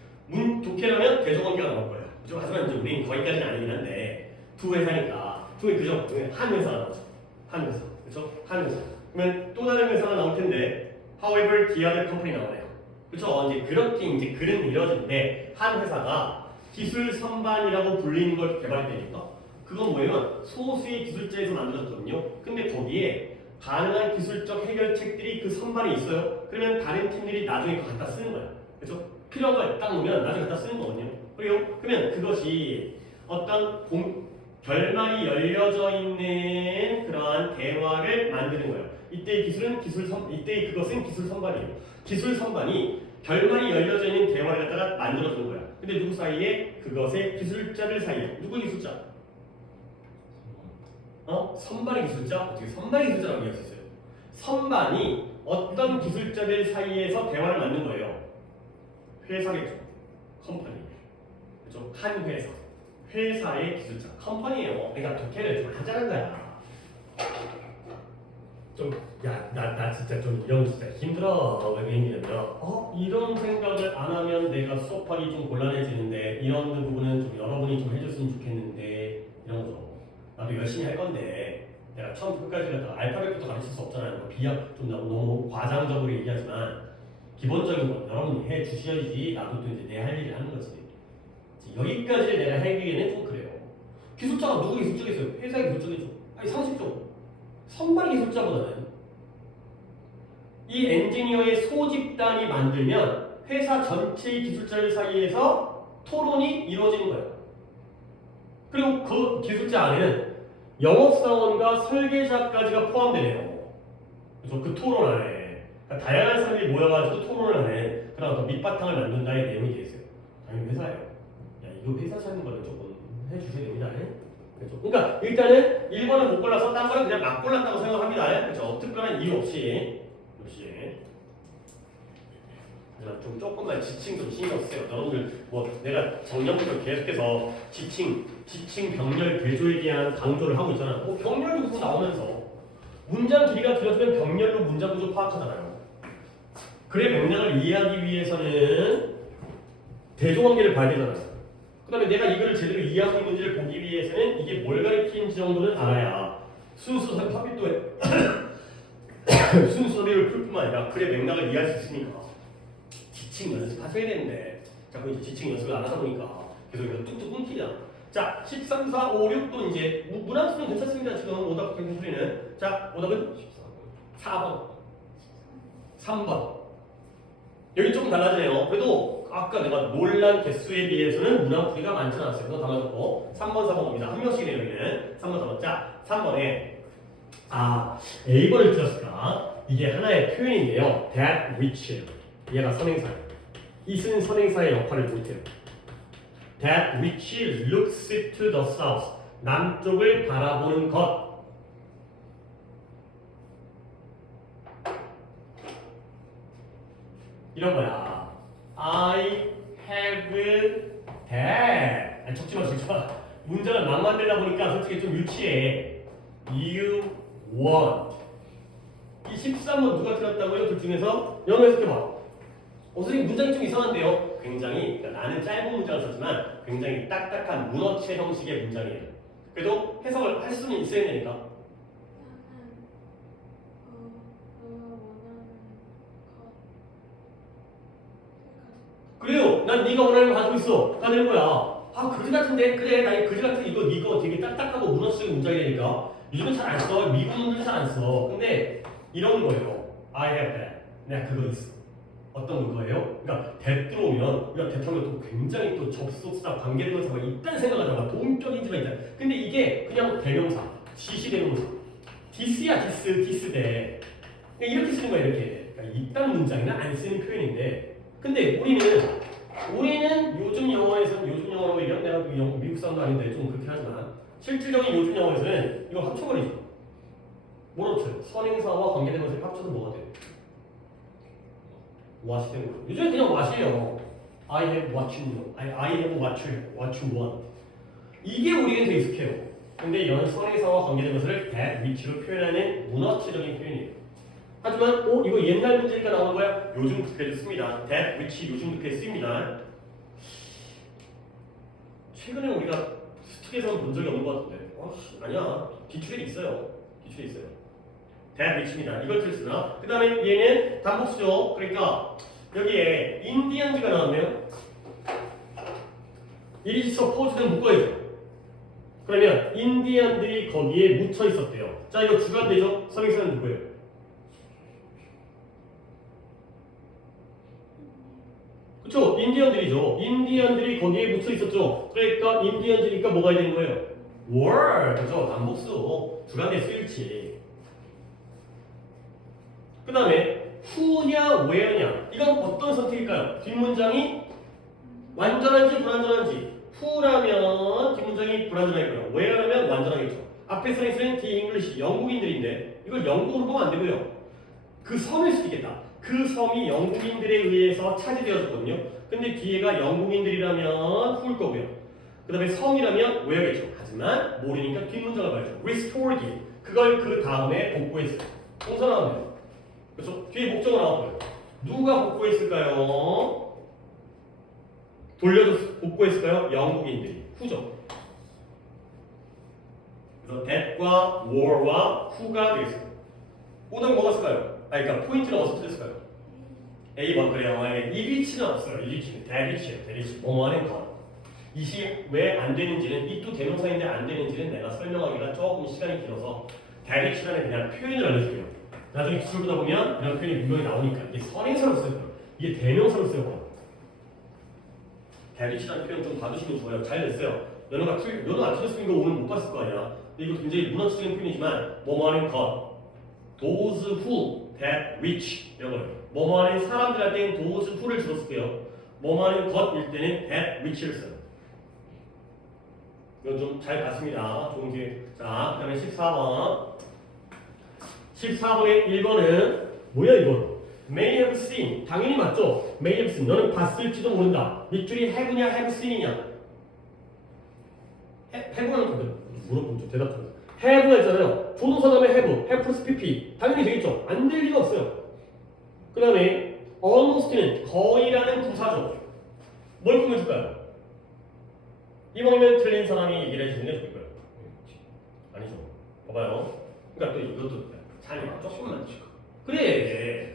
독해라면 대조관계가 나올 거예요. 그죠? 하지만 이제 우린 거기까지는 아니긴 한데 두 회사니까 두 그죠? 한 회사가 나오죠. 한 회사. 그렇죠? 한 회사. 그러면 또 다른 회사가 나올 텐데 however the other company 나오네요. 그렇죠? 이제 그렇게 이제 글은 이뤄지는데 한 회사가 기술 선반이라고 불리는 걸 개발했다니까. 그건 뭐냐면 소수의 기술자에서 만들어졌거든요. 근데 거기에 가능한 기술적 해결책들이 그 선반에 있어요. 그러면 다른 팀들이 나중에 그거 갖다 쓰는 거야. 그렇죠? 필요한 걸 딱 놓으면 나중에 갖다 쓰는 거거든요. 그리고 그러면 그것이 어떤 결말이 열려져 있는 그러한 대화를 만드는 거예요. 이때의 기술은 이때의 그것은 기술 선반이에요. 기술 선반이 결말이 열려져 있는 대화를 갖다가 만들어주는 거야. 근데 누구 사이에? 그것의 기술자들 사이에. 누구 기술자? 선반의 기술자? 어떻게 선반의 기술자라고 얘기할 수 있어요? 선반이 어떤 기술자들 사이에서 대화를 만든 거예요. 회사겠죠. 컴퍼니. 그렇죠? 한 회사. 회사의 기술자. 컴퍼니예요. 그러니까 독해를 좀 하자는 거야. 나 진짜 좀 이런 진짜 힘들어. 왜 그러냐면 이런 생각을 안 하면 내가 수업하기 좀 곤란해지는데 이런 부분은 좀 여러분이 좀 해줬으면 좋겠는데 이런 거 나도 열심히 할 건데 내가 처음부터 끝까지 갖다가 알파벳부터 가르칠 수 없잖아요. 뭐 비약 좀 너무 과장적으로 얘기하지만 기본적인 건 여러분이 해 주셔야지 나도 또 이제 내 할 일을 하는 거지. 여기까지 내가 하기에는 좀 그래요. 기술자가 누구 기술적이겠어요? 회사의 기술적이죠. 아니 상식적으로 선발 기술자보다는 이 엔지니어의 소집단이 만들면 회사 전체의 기술자들 사이에서 토론이 이루어지는 거예요. 그리고 그 기술자 안에는 영업사원과 설계자까지가 포함되네요. 그래서 그 토론 안에 그러니까 다양한 사람들이 모여가지고 토론을 하는 그런 어떤 밑바탕을 만든다의 내용이 되어 있어요. 당연히 회사예요. 야 이거 회사 찾는 거는 조금 해주셔야 됩니다. 그렇죠? 그러니까 일단은 1번을 못 골라서 딴 거는 그냥 막 골랐다고 생각합니다. 그렇죠? 특별한 이유 없이 좀 조금만 지칭 좀 신경 쓰세요. 여러분들 뭐 내가 작년부터 계속해서 지칭 병렬 대조에 대한 강조를 하고 있잖아. 병렬 구조 나오면서 문장 길이가 길어지면 병렬로 문장 구조 파악하잖아요. 글의 맥락을 이해하기 위해서는 대조관계를 봐야 되잖아요. 그 다음에 내가 이거를 제대로 이해하고 있는지를 보기 위해서는 이게 뭘 가리키는지 정도는 알아야 순수 삽입도에 순수 삽입을 풀 뿐만 아니라 글의 맥락을 이해할 수 있으니까 지칭 연습하셔야 되는데 자꾸 이제 지칭 연습을 안 하다 보니까 계속 이거 뚝뚝 끊기잖아. 자, 13, 4, 5, 6도 이제 문항수는 괜찮습니다. 지금 오답 같은 소리는. 자, 오답은 4번 3번 여기 조금 달라지네요. 그래도 아까 내가 놀란 개수에 비해서는 문항풀이가 많지 않았어요. 그거 달라졌고 3번, 4번 봅니다. 한 명씩이네요. 여기는 3번, 4번. 자, 3번에 A번을 들었을까? 이게 하나의 표현인데요. That which 얘가 선행사예요. it은 선행사의 역할을 못해요. That which looks to the south 남쪽을 바라보는 것 이런 거야. I have that. 적지마. 문장을 막 만들다 보니까 솔직히 좀 유치해. You want. 이 13번 누가 틀렸다고요? 둘 중에서 영어 해석해봐. 선생님 문장이 좀 이상한데요? 굉장히 그러니까 나는 짧은 문장을 썼지만 굉장히 딱딱한 문어체 형식의 문장이에요. 그래도 해석을 할 수는 있어야 되니까. 그래요. 난 네가 원하는 걸 가지고 있어. 가 되는 거야. 그지 같은데 그래 나 이 그지 같은 이거 되게 딱딱하고 문어체적인 문장이니까 요즘은 잘 안 써. 미국 놈들은 잘 안 써. 근데 이런 거예요. I have that. 내가 그거 있어. 어떤 거예요? 그러니까 that 들어오면 우리가 that 하면 또 굉장히 또 접속사, 관계대명사가 있다는 생각을 하다가 동격인지가 있다. 근데 이게 그냥 대명사, 지시대명사. this야 this 돼. 그냥 이렇게 쓰는 거야 이렇게. 그러니까 있다는 문장이나 안 쓰는 표현인데 근데 우리는 요즘 영어에서는 요즘 영어라고 얘기하면 내가 미국 사람도 아닌데 좀 그렇게 하지만 실질적인 요즘 영어에서는 이걸 합쳐버리죠. 뭘 합쳐요? 선행사와 관계대명사를 합쳐서 뭐가 돼요? what이 되는 거예요. 요즘에 그냥 what이에요. I have what you know. I have what you want. 이게 우리에겐 되게 익숙해요. 근데 이런 선행사와 관계된 것을 that, which로 표현하는 문어체적인 표현이에요. 하지만 이거 옛날 문제니까 나오는 거야. 요즘 국회에도 씁니다. that, which 요즘 국회에 씁니다. 최근에 우리가 스틱에서 본 적이 없는 것 같은데. 아니야. 기출에 있어요. 기출에 있어요. that, which입니다. 이걸 쓰나? 그 다음에 얘는 단복수죠. 그러니까 여기에 인디언즈가 나왔네요. It is supposed는 묶어야죠. 그러면 인디언들이 거기에 묻혀 있었대요. 자, 이거 주관되죠? 선행사는 누구예요? 그쵸? 인디언들이죠. 인디언들이 거기에 묻혀 있었죠. 그러니까 인디언들이니까 뭐가 해야 되는 거예요? were, 그죠? 단복수. 주관대 쓰일치. 그 다음에 who냐, where냐. 이건 어떤 선택일까요? 뒷문장이 완전한지 불완전한지. who라면 뒷문장이 불완전하고요. where라면 완전하겠죠. 앞에 선행사는 The English, 영국인들인데 이걸 영국으로 보면 안 되고요. 그 섬일 수도 있겠다. 그 섬이 영국인들에 의해서 차지되어졌거든요. 근데 뒤에가 영국인들이라면 who일 거고요. 그 다음에 섬이라면 where겠죠. 하지만 모르니까 뒷문장을 봐야죠. restored, 그걸 그 다음에 복구했어요. 동사 나오네요. 그렇죠? 뒤에 목적어 나왔고요. 누가 복구했을까요? 돌려서 복구했을까요? 영국인들이. 후죠. 그래서 that과 were와 who가 되겠습니다. 오답이 뭐가 쓸까요? 그러니까 포인트는 어디서 틀렸을까요? A번 그래요. 일일치는 없어요. 일일치는 대리치예요. 대리치. 뭐뭐하는 것. 이시 왜 안 되는지는 이 또 대명사인데 안 되는지는 내가 설명하기가 조금 시간이 길어서 대리치라는 그냥 표현을 알려줄게요. 나중에 기출 보다 보면 이런 표현이 분명히 나오니까 이게 선행사로 써요. 이게 대명사로 써요. 대리치라는 표현 좀 봐주시면 좋아요. 잘 냈어요. 연어가 안 틀렸으면 이거 오늘 못 봤을 거 아니야. 근데 이거 굉장히 문어치적인 표현이지만 뭐뭐하는 것, those who, that, which 이런 거예요. 뭐뭐하는 사람들 할 때는 those who를 줄였을게요. 뭐뭐하는 것일 때는 that, which를 써요. 이건 좀 잘 봤습니다. 좋은 기회. 자, 그 다음에 14번. 14번의 1번은 뭐야 이건? May have seen. 당연히 맞죠? May have seen. 너는 봤을지도 모른다. 밑줄이 have냐 have seen이냐? have는 물어보면 대답하는 have가 있잖아요. 조동사 다음에 have 플러스 pp. 당연히 되겠죠? 안 될 리가 없어요. 그 다음에 almost는 거의라는 부사죠. 뭘 꾸며줄까요? 이왕이면 틀린 사람이 얘기를 해주는 게 좋을 거예요. 아니죠. 봐봐요. 그러니까 또 이것도 자기가 조금만 줘. 그래.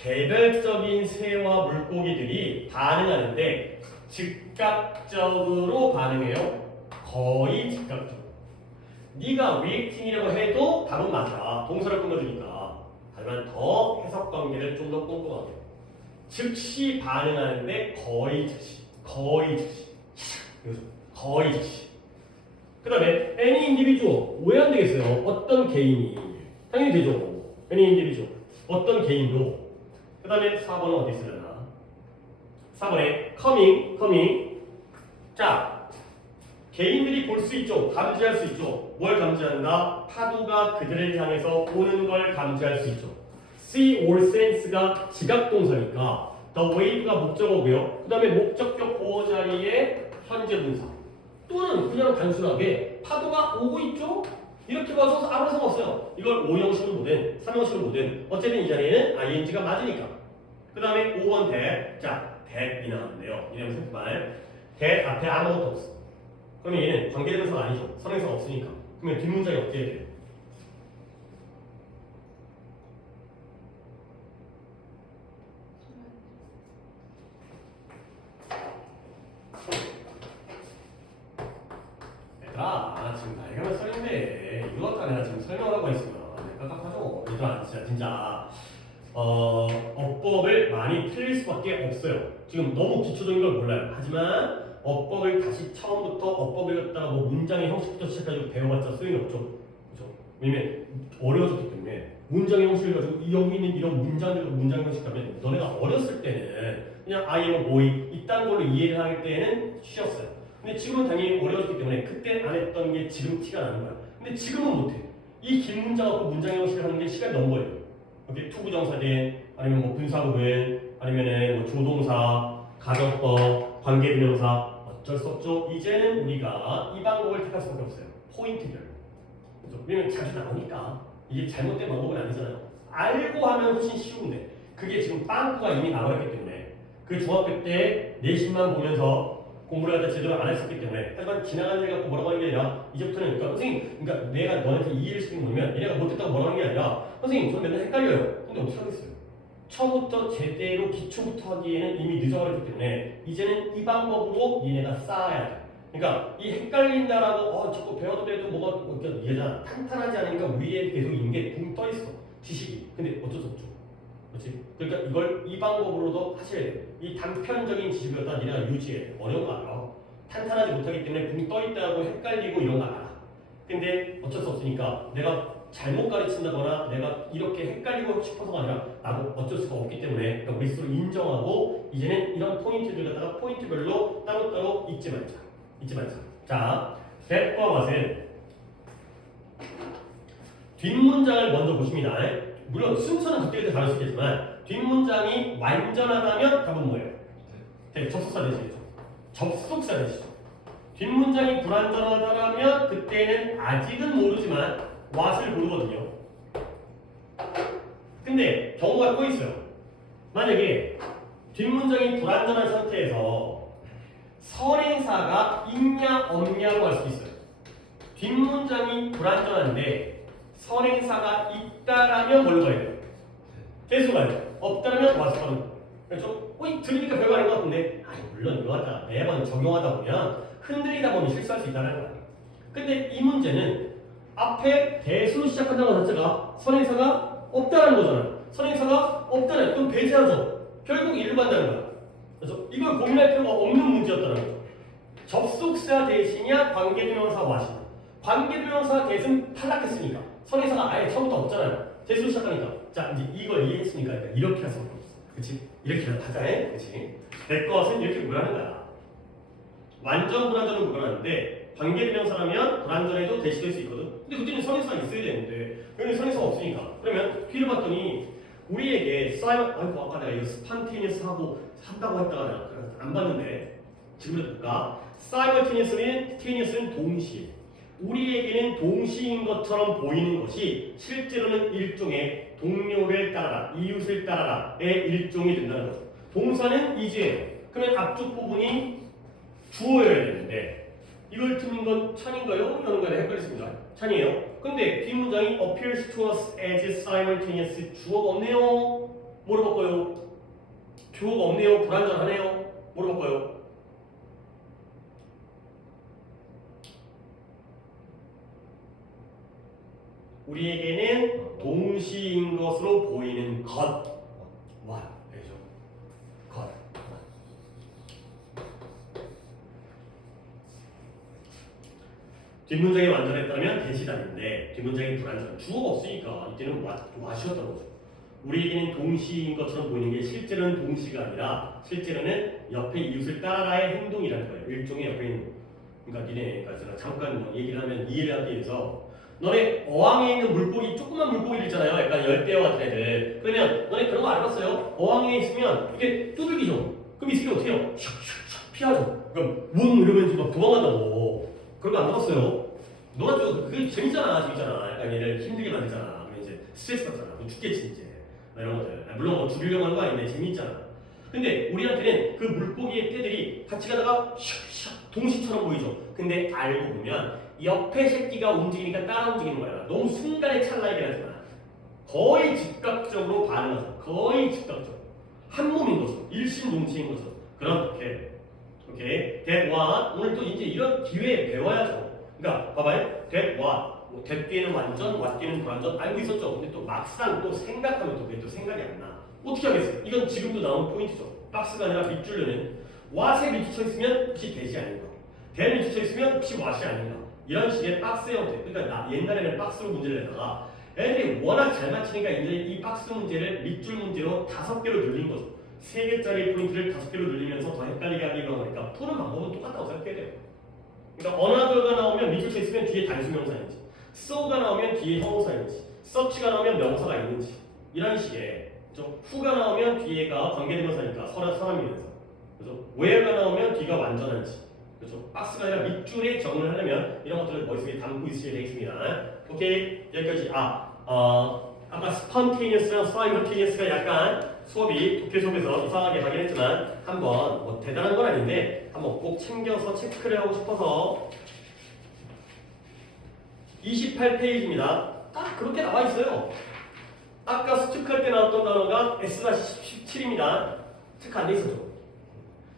개별적인 새와 물고기들이 반응하는데 즉각적으로 반응해요. 거의 즉각적으로. 네가 reacting이라고 해도 답은 맞아. 동사를 끊어주니까. 하지만 더 해석 관계를 좀 더 꼼꼼하게. 즉시 반응하는데 거의 즉시. 거의 즉시. 그 다음에 any individual. 왜 안 되겠어요? 어떤 개인이. 당연히 되죠. any individual. 어떤 개인도. 그 다음에 4번은 어디 있으려나? 4번에 coming. 자, 개인들이 볼 수 있죠. 감지할 수 있죠. 뭘 감지한다? 파도가 그들을 향해서 오는 걸 감지할 수 있죠. see or sense가 지각동사니까 the wave가 목적어고요. 그 다음에 목적격 보호 자리에 현재 분사. 또는 그냥 단순하게 파도가 오고 있죠? 이렇게 봐서 아무 상관없어요. 이걸 5형식으로 보든 3형식으로 보든 어쨌든 이 자리에는 ing가 맞으니까. 그 다음에 5번 that. 자, that이 나왔는데요. 이러면 생각말 that 앞에 아무것도 없어. 그러면 얘는 관계대명사가 아니죠. 선행사가 없으니까. 그러면 뒷문장이 어떻게 해야 돼요? 지금 발견을 써있는데 이거 갖다 내가 지금 설명하고 있으면 깝깝하죠. 얘들아 진짜 어법을 많이 틀릴 수밖에 없어요. 지금 너무 기초적인 걸 몰라요. 하지만 어법을 다시 처음부터 어법을 갖다가 뭐 문장의 형식부터 시작해가지고 배워봤자 소용이 없죠. 그렇죠? 왜냐면 어려워졌기 때문에 문장의 형식을 가지고 여기 있는 이런 문장들로 문장 형식 하면 너네가 어렸을 때는 그냥 I am a boy 이딴 걸로 이해를 할 때는 쉬웠어요. 근데 지금은 당연히 어려웠기 때문에 그때 안 했던 게 지금 티가 나는 거야. 근데 지금은 못해. 이 긴 문장 갖고 문장 형식을 하는 게 시간이 너무 걸려요. 이렇게 투부정사된 아니면 뭐 분사구문 아니면은 뭐 조동사, 가정법, 관계대명사 어쩔 수 없죠. 이제는 우리가 이 방법을 택할 수밖에 없어요. 포인트별. 그렇죠? 왜냐면 자주 나오니까 이게 잘못된 방법은 아니잖아요. 알고 하면 훨씬 쉬운데 그게 지금 빵꾸가 이미 나와있기 때문에 그 중학교 때 내신만 보면서 공부를 갖다 제대로 안 했었기 때문에 하지만 지나간 일 갖고 뭐라고 하는 게 아니라 이제부터는 그러니까 선생님 그러니까 내가 너한테 이해를 시키는 거면 얘네가 못했다고 뭐라고 하는 게 아니라 선생님 전 맨날 헷갈려요. 근데 어떻게 하겠어요? 처음부터 제대로 기초부터 하기에는 이미 늦어버렸기 때문에 이제는 이 방법으로 얘네가 쌓아야 돼. 그러니까 이 헷갈린다라고 자꾸 배워도 돼도 뭐가 그러니까 얘가 탄탄하지 않으니까 위에 계속 있는 게 붕 떠 있어 지식이. 근데 어쩔 수 없죠. 그렇지? 그러니까 이걸 이 방법으로도 하셔야 돼요. 이 단편적인 지식을 갖다 니네가 유지해. 어려운 거 알아. 탄탄하지 못하기 때문에 붕 떠 있다고 헷갈리고 이런 거 알아. 근데 어쩔 수 없으니까 내가 잘못 가르친다거나 내가 이렇게 헷갈리고 싶어서가 아니라 나도 어쩔 수가 없기 때문에 그러니까 우리 스스로 인정하고 이제는 이런 포인트들 갖다가 포인트별로 따로따로 잊지 말자. 잊지 말자. 자, that과 what은 뒷문장을 먼저 보십니다. 물론 순서는 그때그때 다를 수 있겠지만 뒷문장이 완전하다면 답은 뭐예요? 네, 접속사 대시죠. 접속사 대시죠. 뒷문장이 불완전하다면 그때는 아직은 모르지만 what을 고르거든요. 근데 경우가 또 있어요. 만약에 뒷문장이 불완전한 상태에서 선행사가 있냐 없냐고 할 수 있어요. 뒷문장이 불완전한데 선행사가 있다라면 뭘로 가야 돼요? 계속 가야 돼요. 없다라면 what을 가는 거예요. 그렇죠? 들으니까 별거 아닌 것 같은데 물론 이거 갖다 매번 적용하다 보면 흔들리다 보면 실수할 수 있다는 거예요. 근데 이 문제는 앞에 대수로 시작한다는 것 자체가 선행사가 없다는 거잖아요. 선행사가 없다는 그럼 배제하죠. 결국 일로 간다는 거야. 그래서 이걸 고민할 필요가 없는 문제였다는 거죠. 접속사 대신이야 관계대명사 what이냐. 관계대명사 대신 탈락했으니까 선행사가 아예 처음부터 없잖아요. 대수로 시작하니까 자 이제 이걸 이해했으니까 이렇게 할 수밖에 없어. 그치? 이렇게 하자. 그치? 내 것은 이렇게 구별하는 거야. 완전 불완전은 구별하는데 관계대명사라면 불완전해도 대시될 수 있거든. 근데 그때는 선행사가 있어야 되는데 여기는 선행사가 없으니까 그러면 뒤를 봤더니 우리에게 사이먼 아까 내가 이거 스판테니어스 하고 한다고 했다가 내가 안 봤는데 지금부터 볼까? 사이먼테니어스는 동시에 우리에게는 동시인 것처럼 보이는 것이 실제로는 일종의 동료를 따라라, 이웃을 따라라의 일종이 된다는 거죠. 동사는 이제예요. 그러면 앞쪽 부분이 주어여야 되는데 이걸 듣는 건 찬인가요? 현우가요? 헷갈렸습니다. 찬이에요. 근데 뒷문장이 appears to us as simultaneous 주어가 없네요. 뭐로 바꿔요? 주어가 없네요. 불완전하네요. 뭐로 바꿔요? 우리에게는 동시인 것으로 보이는 것. what? 되죠? 것. 뒷문장이 완전했다면 대시다인데 뒷문장이 불완전. 주어가 없으니까 이때는 what이었던 거죠. 우리에게는 동시인 것처럼 보이는 게 실제로는 동시가 아니라 실제로는 옆에 이웃을 따라라의 행동이라는 거예요. 일종의 옆에 있는. 그러니까 니네가 제가 잠깐 뭐 얘기를 하면 이해를 하기 위해서 너네 어항에 있는 물고기 조그만 물고기들 있잖아요. 약간 열대어 같은 애들. 그러면 너네 그런 거 알아봤어요? 어항에 있으면 이게 두들기죠. 그럼 이 새끼 어떻게 해요? 샥샥샥 피하죠. 그럼 웅 이러면서 막 도망간다고. 그런 거 안 봤어요? 너가 좀 그게 재밌잖아. 약간 얘를 힘들게 만들잖아. 그러면 이제 스트레스 받잖아. 너 죽겠지 이제. 이런 것들. 물론 뭐 죽이려고 하는 거 아닌데 재밌잖아. 근데 우리한테는 그 물고기의 떼들이 같이 가다가 샥샥 동시처럼 보이죠. 근데 알고 보면 옆에 새끼가 움직이니까 따라 움직이는 거야. 너무 순간의 찰나에 변하지만 거의 즉각적으로 반응하죠. 거의 즉각적으로. 한 몸인 거죠. 일심동체인 거죠. 그렇게. 오케이. that what 오늘 또 이제 이런 기회에 배워야죠. 그러니까 봐봐요. that what 뭐 that 뒤에는 완전, what 뒤에는 불완전 알고 있었죠. 근데 또 막상 또 생각하면 또 그게 또 생각이 안 나. 어떻게 하겠어요? 이건 지금도 나온 포인트죠. 박스가 아니라 밑줄로는 what에 밑에 쳐 있으면 혹시 대시 아닌가? that 밑에 쳐 있으면 혹시 what이 아닌가? 이런 식의 박스 형태. 그러니까 옛날에는 박스로 문제를 내다가 애들이 워낙 잘 맞히니까 이제 이 박스 문제를 밑줄 문제로 5개로 늘린 거죠. 3개짜리 포인트를 5개로 늘리면서 더 헷갈리게 하기로 하니까 푸는 방법은 똑같다고 생각해야 돼요. 그러니까 another가 나오면 밑줄 쳐 있으면 뒤에 단수명사인지, so가 나오면 뒤에 형용사인지, such가 나오면 명사가 있는지 이런 식의 그렇죠? who가 나오면 뒤에가 관계대명사니까 사람이면서 그래서 where가 나오면 뒤가 완전한지 그렇죠? 박스가 아니라 밑줄에 적응을 하려면 이런 것들을 머릿속에 담고 있어야 되겠습니다. 오케이 여기까지 아까 spontaneous랑 simultaneous가 약간 수업이 독해 속에서 이상하게 가긴 했지만 한번 뭐 대단한 건 아닌데 한번 꼭 챙겨서 체크를 하고 싶어서 28페이지입니다. 딱 그렇게 나와 있어요. 아까 수특할 때 나왔던 단어가 S-17입니다. 체크 안 돼 있었죠?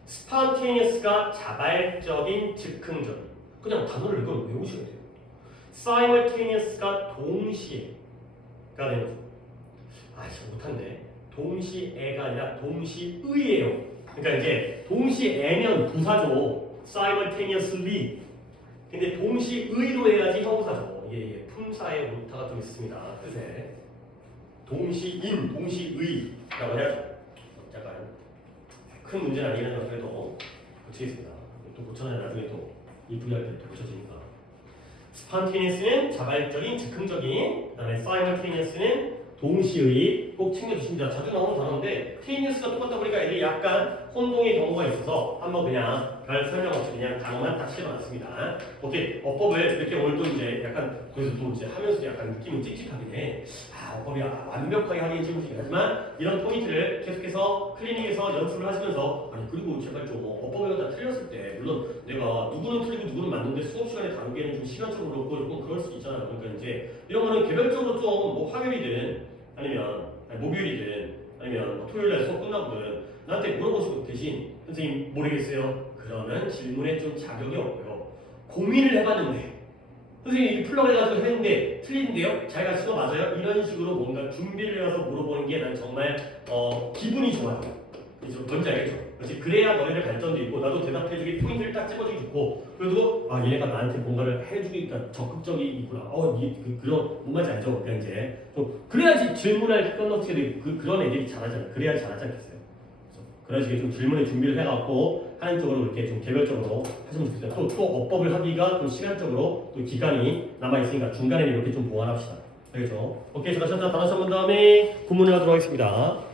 spontaneous가 자발적인, 즉흥적인. 그냥 단어를 이걸 외우시면 돼요. simultaneous가 동시에가 되는 거죠. 진짜 못한데. 동시에가 아니라 동시의예요. 그러니까 이제 동시에면 부사죠. simultaneously. 근데 동시의로 해야지 형사죠. 이게 품사의 오타가 좀 있습니다. 뜻에. 동시인, 동시의라고 해야죠. 약간 큰 문제는 아니긴 한데 그래도 고치겠습니다. 또 고쳐놔야 나중에 또 이 분야할 때 또 고쳐지니까. spontaneous는 자발적인, 즉흥적인, 그다음에 simultaneous는 동시의 꼭 챙겨주십니다. 자주 나오는 단어인데 테니어스가 똑같다 보니까 애들이 약간 혼동의 경우가 있어서 한번 그냥 별 설명 없이 그냥 단어만 딱 실어놨습니다. 오케이 어법을 이렇게 오늘 또 이제 약간 그래서 또 이제 하면서 약간 느낌은 찝찝하긴 해. 어법이 완벽하게 하기는 찝찝하긴 하지만 이런 포인트를 계속해서 클리닉에서 연습을 하시면서 아니 그리고 제발 좀 어법이 다 틀렸을 때 물론 내가 누구는 틀리고 누구는 맞는데 수업 시간에 다루기에는 좀 시간적으로 그렇고 조금 그럴 수 있잖아요. 그러니까 이제 이런 거는 개별적으로 좀 뭐 화요일이든 아니면 목요일이든 아니면 뭐 토요일날 수업 끝나거든 나한테 물어보시고 대신 선생님 모르겠어요. 그러면 질문에 좀 자격이 없고요. 고민을 해봤는데 선생님 이렇게 풀라고 해가지고 했는데 틀린데요? 자기가 쓴거 맞아요? 이런 식으로 뭔가 준비를 해서 물어보는 게 난 정말 기분이 좋아요. 뭔지 알겠죠? 그렇지? 그래야 너네들 발전도 있고 나도 대답해주기 포인트를 딱 찍어주기 좋고 그래도 얘네가 나한테 뭔가를 해주기가 적극적이구나. 그런 뭔 말인지 알죠? 그러니까 이제 좀 그래야지 질문할 건너치들이 그런 애들이 잘하잖아요. 그래야 잘하지 않겠어요? 그래서 좀 질문에 준비를 해갖고 하는 쪽으로 이렇게 좀 개별적으로 하시면 좋겠어요. 또 어법을 하기가 좀 시간적으로 또 기간이 남아있으니까 중간에 이렇게 좀 보완합시다. 알겠죠? 오케이, 자, 다시 한번 다음에 구문을 하도록 하겠습니다.